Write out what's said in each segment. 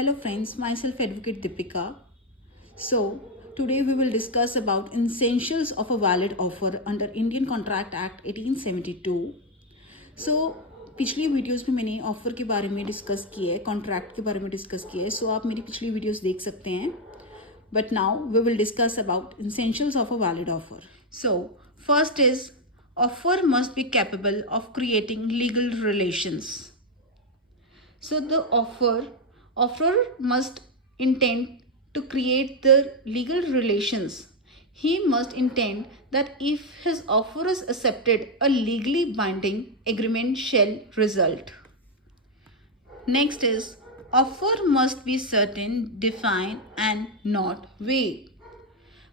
Hello friends, myself Advocate Deepika. So today we will discuss about essentials of a valid offer under Indian Contract Act 1872. So पिछली videos में मैंने offer के बारे में discuss किया है, कॉन्ट्रैक्ट के बारे में डिस्कस किया है, सो आप मेरी पिछली वीडियोस देख सकते हैं. But now we will discuss about essentials of a valid offer. So first is offer must be capable of creating legal relations. So the offerer must intend to create the legal relations. He must intend that if his offer is accepted, a legally binding agreement shall result. Next is offer must be certain, defined and not vague.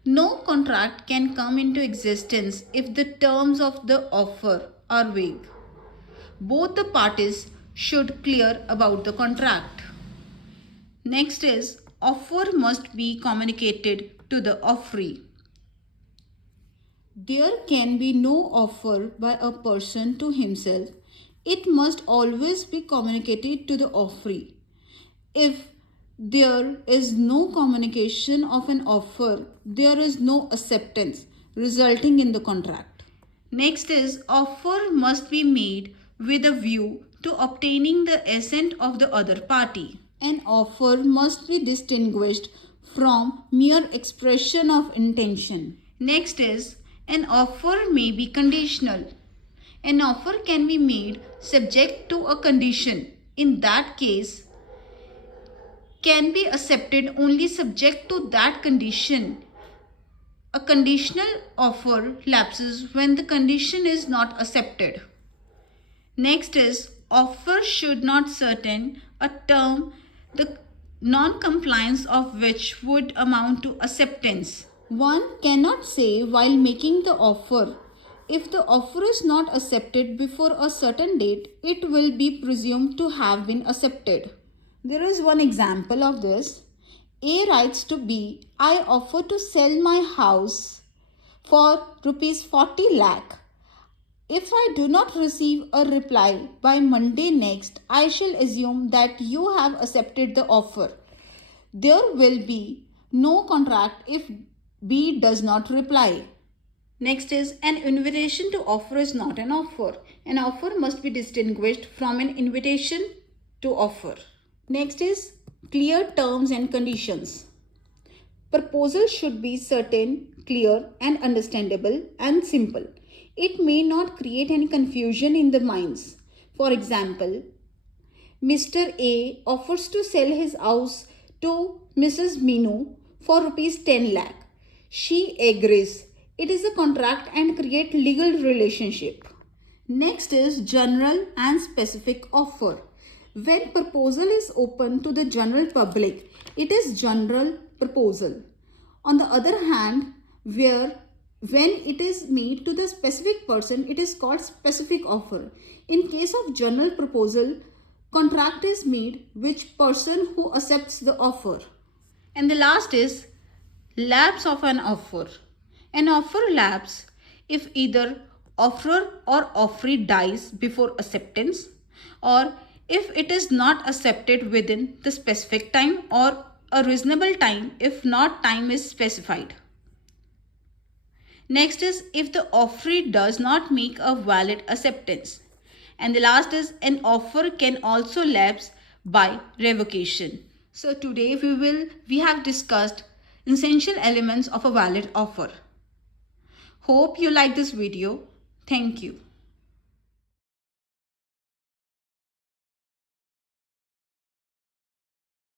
No contract can come into existence if the terms of the offer are vague. Both the parties should clear about the contract. Next is offer must be communicated to the offeree. There can be no offer by a person to himself. It must always be communicated to the offeree. If there is no communication of an offer, there is no acceptance resulting in the contract. Next is offer must be made with a view to obtaining the assent of the other party. An offer must be distinguished from mere expression of intention. Next is an offer may be conditional. An offer can be made subject to a condition. In that case, can be accepted only subject to that condition. A conditional offer lapses when the condition is not accepted. Next is offer should not certain a term the non-compliance of which would amount to acceptance. One cannot say while making the offer, if the offer is not accepted before a certain date, it will be presumed to have been accepted. There is one example of this. A writes to B, I offer to sell my house for rupees 40 lakh. If I do not receive a reply by Monday next, I shall assume that you have accepted the offer. There will be no contract if B does not reply. Next is an invitation to offer is not an offer. An offer must be distinguished from an invitation to offer. Next is clear terms and conditions. Proposal should be certain, clear and understandable and simple. It may not create any confusion in the minds. For example, Mr. A offers to sell his house to Mrs. Minu for rupees 10 lakh. She agrees. It is a contract and create legal relationship. Next is general and specific offer. When proposal is open to the general public, it is general proposal. On the other hand, when it is made to the specific person, it is called specific offer. In case of general proposal, contract is made which person who accepts the offer. And the last is lapse of an offer. An offer lapse if either offerer or offeree dies before acceptance, or if it is not accepted within the specific time, or a reasonable time if not time is specified. Next is if the offeree does not make a valid acceptance. And the last is an offer can also lapse by revocation. So today we have discussed essential elements of a valid offer. Hope you like this video. Thank you.